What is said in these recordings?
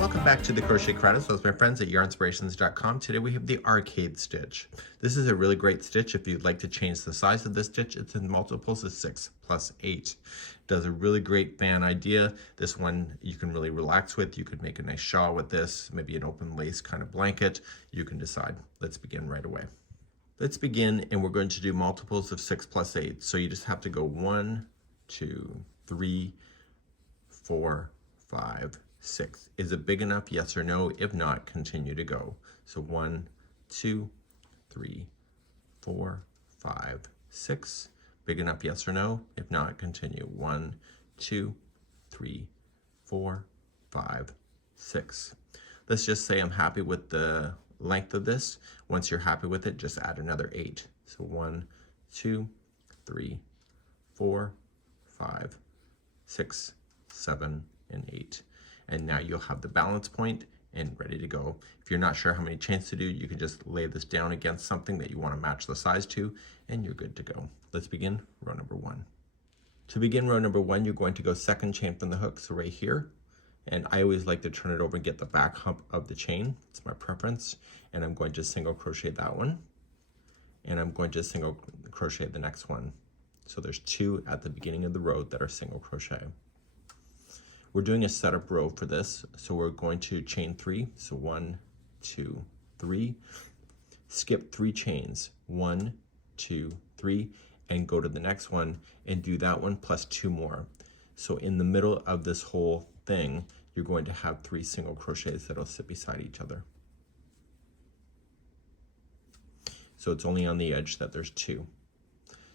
Welcome back to the Crochet Credits with my friends at yarnspirations.com. Today we have the Arcade Stitch. This is a really great stitch if you'd like to change the size of the stitch. It's in multiples of 6 plus 8. It does a really great fan idea. This one you can really relax with. You could make a nice shawl with this, maybe an open lace kind of blanket. You can decide. Let's begin right away. Let's begin, and we're going to do multiples of 6 plus 8. So you just have to go 1, 2, 3, 4, 5, 6. Is it big enough? Yes or no? If not, continue to go. So 1, 2, 3, 4, 5, 6. Big enough? Yes or no? If not, continue. 1, 2, 3, 4, 5, 6. Let's just say I'm happy with the length of this. Once you're happy with it, just add another 8. So 1, 2, 3, 4, 5, 6, 7, and 8. And now you'll have the balance point and ready to go. If you're not sure how many chains to do, you can just lay this down against something that you want to match the size to, and you're good to go. Let's begin row number 1. To begin row number 1, you're going to go second chain from the hook, so right here. And I always like to turn it over and get the back hump of the chain. It's my preference. And I'm going to single crochet that one. And I'm going to single crochet the next one. So there's 2 at the beginning of the row that are single crochet. We're doing a setup row for this, so we're going to chain 3. So 1, 2, 3. Skip 3 chains. 1, 2, 3, and go to the next one and do that one plus 2 more. So in the middle of this whole thing, you're going to have 3 single crochets that'll sit beside each other. So it's only on the edge that there's 2.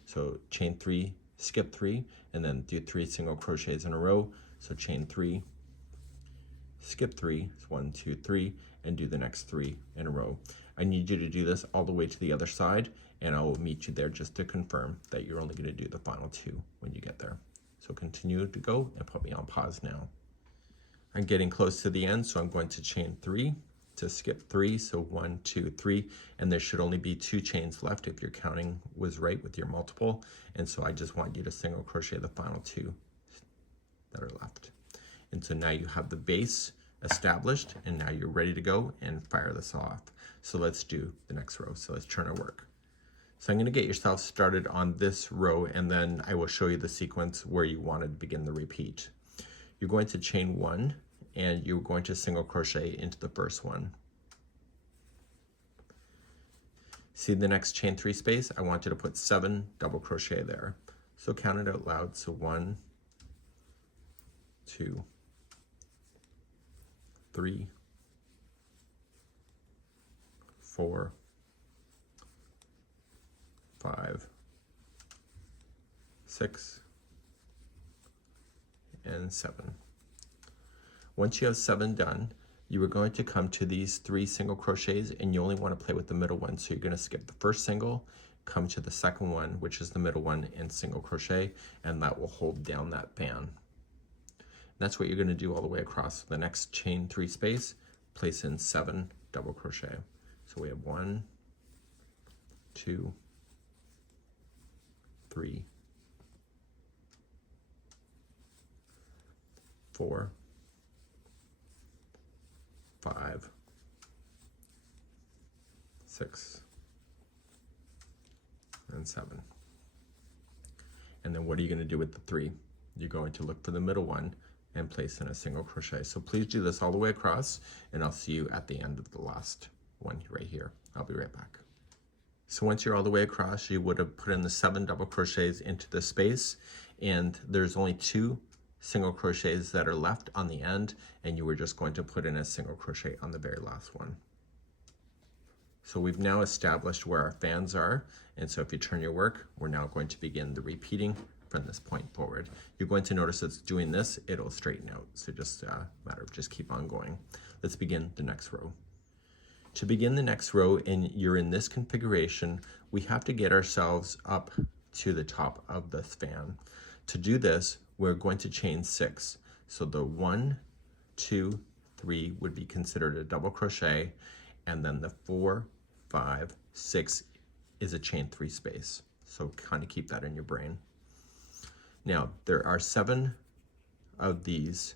So chain 3, skip 3, and then do 3 single crochets in a row. So chain 3, skip 3, 1, 2, 3, and do the next 3 in a row. I need you to do this all the way to the other side, and I will meet you there just to confirm that you're only going to do the final 2 when you get there. So continue to go and put me on pause now. I'm getting close to the end, so I'm going to chain 3 to skip 3, so 1, 2, 3, and there should only be 2 chains left if your counting was right with your multiple, and so I just want you to single crochet the final 2 that are left. And so now you have the base established, and now you're ready to go and fire this off. So let's do the next row. So let's turn our work. So I'm going to get yourself started on this row, and then I will show you the sequence where you want to begin the repeat. You're going to chain 1, and you're going to single crochet into the first one. See the next chain 3 space? I want you to put 7 double crochet there. So count it out loud. So 1, 2, 3, 4, 5, 6, and 7. Once you have 7 done, you are going to come to these 3 single crochets, and you only want to play with the middle one. So you're going to skip the first single, come to the second one, which is the middle one, and single crochet, and that will hold down that fan. That's what you're going to do all the way across. The next chain 3 space, place in 7 double crochet. So we have 1, 2, 3, 4, 5, 6, and 7. And then what are you going to do with the 3? You're going to look for the middle one and place in a single crochet. So please do this all the way across, and I'll see you at the end of the last one right here. I'll be right back. So once you're all the way across, you would have put in the 7 double crochets into the space, and there's only 2 single crochets that are left on the end, and you were just going to put in a single crochet on the very last one. So we've now established where our fans are, and so if you turn your work, we're now going to begin the repeating from this point forward. You're going to notice it's doing this, it'll straighten out. So just a matter of just keep on going. Let's begin the next row. To begin the next row, and you're in this configuration, we have to get ourselves up to the top of this fan. To do this, we're going to chain 6. So the 1, 2, 3 would be considered a double crochet, and then the 4, 5, 6 is a chain 3 space. So kind of keep that in your brain. Now, there are 7 of these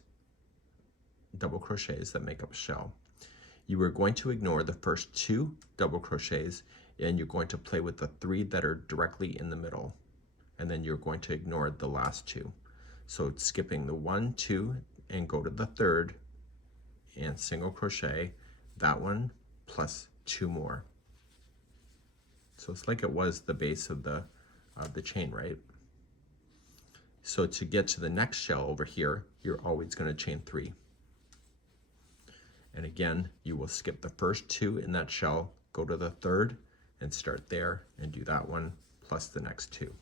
double crochets that make up a shell. You are going to ignore the first 2 double crochets, and you're going to play with the 3 that are directly in the middle, and then you're going to ignore the last 2. So skipping the 1, 2, and go to the 3rd and single crochet that one plus 2 more. So it's like it was the base of the chain, right? So to get to the next shell over here, you're always going to chain 3. And again, you will skip the first 2 in that shell, go to the 3rd and start there and do that one plus the next 2.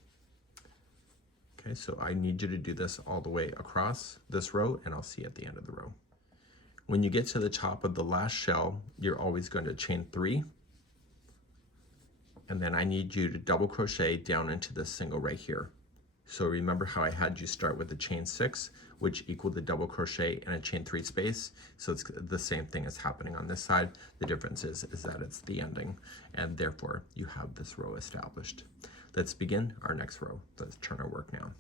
Okay, so I need you to do this all the way across this row, and I'll see you at the end of the row. When you get to the top of the last shell, you're always going to chain 3, and then I need you to double crochet down into this single right here. So remember how I had you start with a chain 6, which equaled the double crochet and a chain 3 space. So it's the same thing as happening on this side. The difference is that it's the ending, and therefore you have this row established. Let's begin our next row. Let's turn our work now.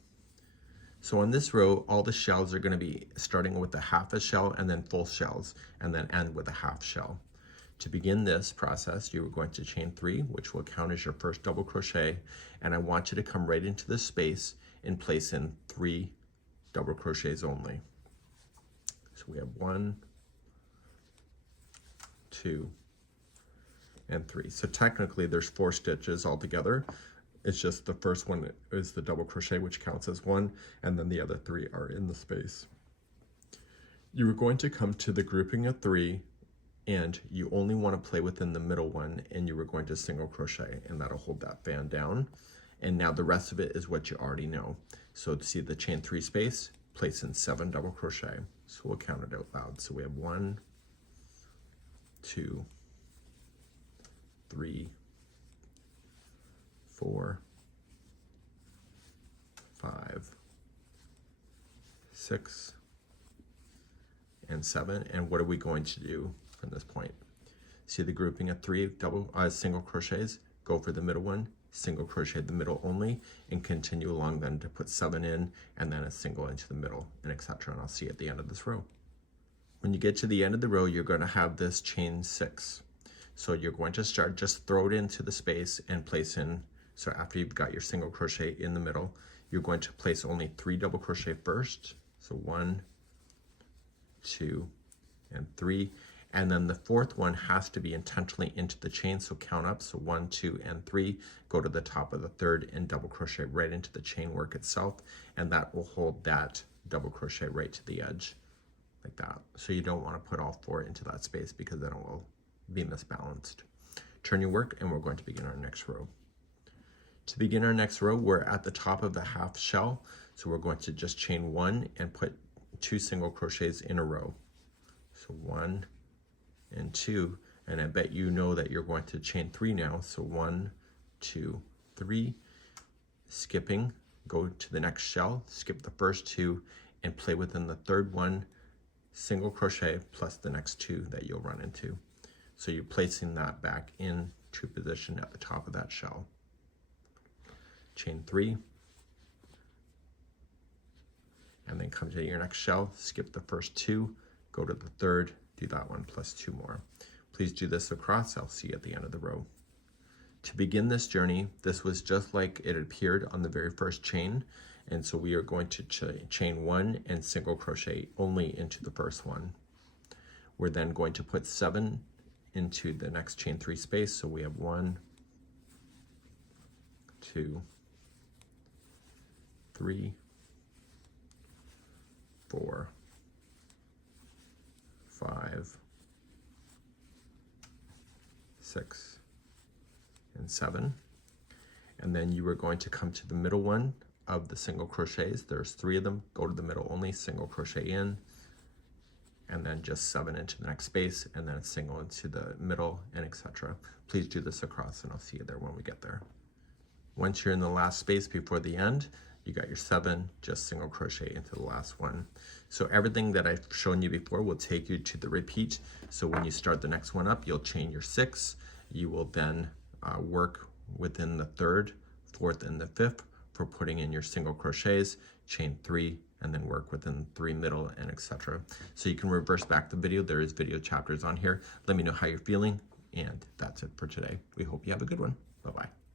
So on this row, all the shells are going to be starting with a half a shell and then full shells, and then end with a half shell. To begin this process, you are going to chain 3, which will count as your first double crochet, and I want you to come right into this space and place in 3 double crochets only. So we have 1, 2, and 3. So technically there's 4 stitches altogether. It's just the first one is the double crochet, which counts as 1, and then the other 3 are in the space. You are going to come to the grouping of 3, and you only want to play within the middle one, and you are going to single crochet, and that'll hold that fan down. And now the rest of it is what you already know. So to see the chain 3 space, place in 7 double crochet. So we'll count it out loud. So we have 1, 2, 3, 4, 5, 6, and 7. And what are we going to do from this point? See the grouping of 3 single crochets, go for the middle one, single crochet the middle only, and continue along then to put 7 in, and then a single into the middle, and etc. And I'll see you at the end of this row. When you get to the end of the row, you're going to have this chain 6. So you're going to start, just throw it into the space and place in. So after you've got your single crochet in the middle, you're going to place only 3 double crochet first. So 1, 2, and 3. And then the 4th one has to be intentionally into the chain, so count up. So 1, 2, and 3. Go to the top of the 3rd and double crochet right into the chain work itself, and that will hold that double crochet right to the edge, like that. So you don't want to put all 4 into that space because then it will be misbalanced. Turn your work, and we're going to begin our next row. To begin our next row, we're at the top of the half shell, so we're going to just chain 1 and put 2 single crochets in a row. So 1 and 2, and I bet you know that you're going to chain 3 now. So 1, 2, 3, skipping, go to the next shell, skip the first 2, and play within the 3rd one, single crochet plus the next 2 that you'll run into. So you're placing that back into position at the top of that shell. Chain 3, and then come to your next shell, skip the first 2, go to the 3rd, do that one plus 2 more. Please do this across. I'll see you at the end of the row. To begin this journey, this was just like it appeared on the very first chain, and so we are going to chain 1 and single crochet only into the first one. We're then going to put 7 into the next chain 3 space, so we have 1, 2, 3, 4, 5, 6, and 7. And then you are going to come to the middle one of the single crochets. There's 3 of them. Go to the middle only, single crochet in, and then just 7 into the next space, and then a single into the middle, and etc. Please do this across, and I'll see you there when we get there. Once you're in the last space before the end, you got your 7, just single crochet into the last one. So everything that I've shown you before will take you to the repeat. So when you start the next one up, you'll chain your 6. You will then work within the 3rd, 4th, and the 5th for putting in your single crochets, chain 3, and then work within 3 middle and etc. So you can reverse back the video. There is video chapters on here. Let me know how you're feeling, and that's it for today. We hope you have a good one. Bye-bye.